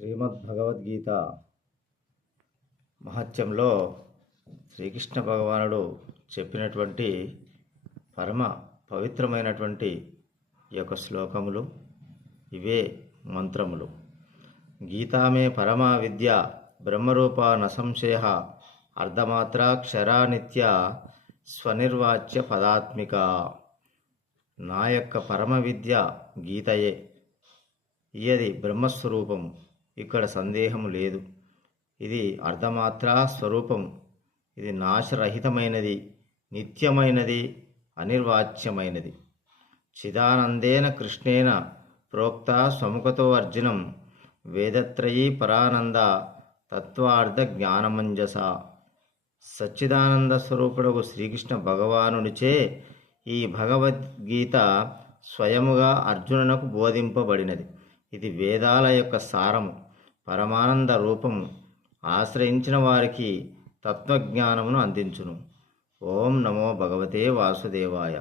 శ్రీమద్భగవద్గీత మహత్యంలో శ్రీకృష్ణ భగవానుడు చెప్పినటువంటి పరమ పవిత్రమైనటువంటి ఈ యొక్క శ్లోకములు ఇవే మంత్రములు. గీతామే పరమా విద్య బ్రహ్మరూప నసంశయ అర్ధమాత్రాక్షరా నిత్య స్వనిర్వాచ్య పదాత్మిక. నా యొక్క పరమ విద్య గీతయే, ఇది బ్రహ్మస్వరూపము, ఇక్కడ సందేహము లేదు. ఇది అర్ధమాత్రా స్వరూపం, ఇది నాశరహితమైనది, నిత్యమైనది, అనిర్వాచ్యమైనది. చిదానందేన కృష్ణేన ప్రోక్త స్వముఖతో అర్జునం వేదత్రయీ పరానంద తత్వార్థ జ్ఞానమంజస. సచ్చిదానంద స్వరూపుడకు శ్రీకృష్ణ భగవానునిచే ఈ భగవద్గీత స్వయముగా అర్జునునకు బోధింపబడినది. ఇది వేదాల యొక్క సారము, పరమానంద రూపము. ఆశ్రయించిన వారికి తత్వజ్ఞానమును అందించును. ఓం నమో భగవతే వాసుదేవాయ.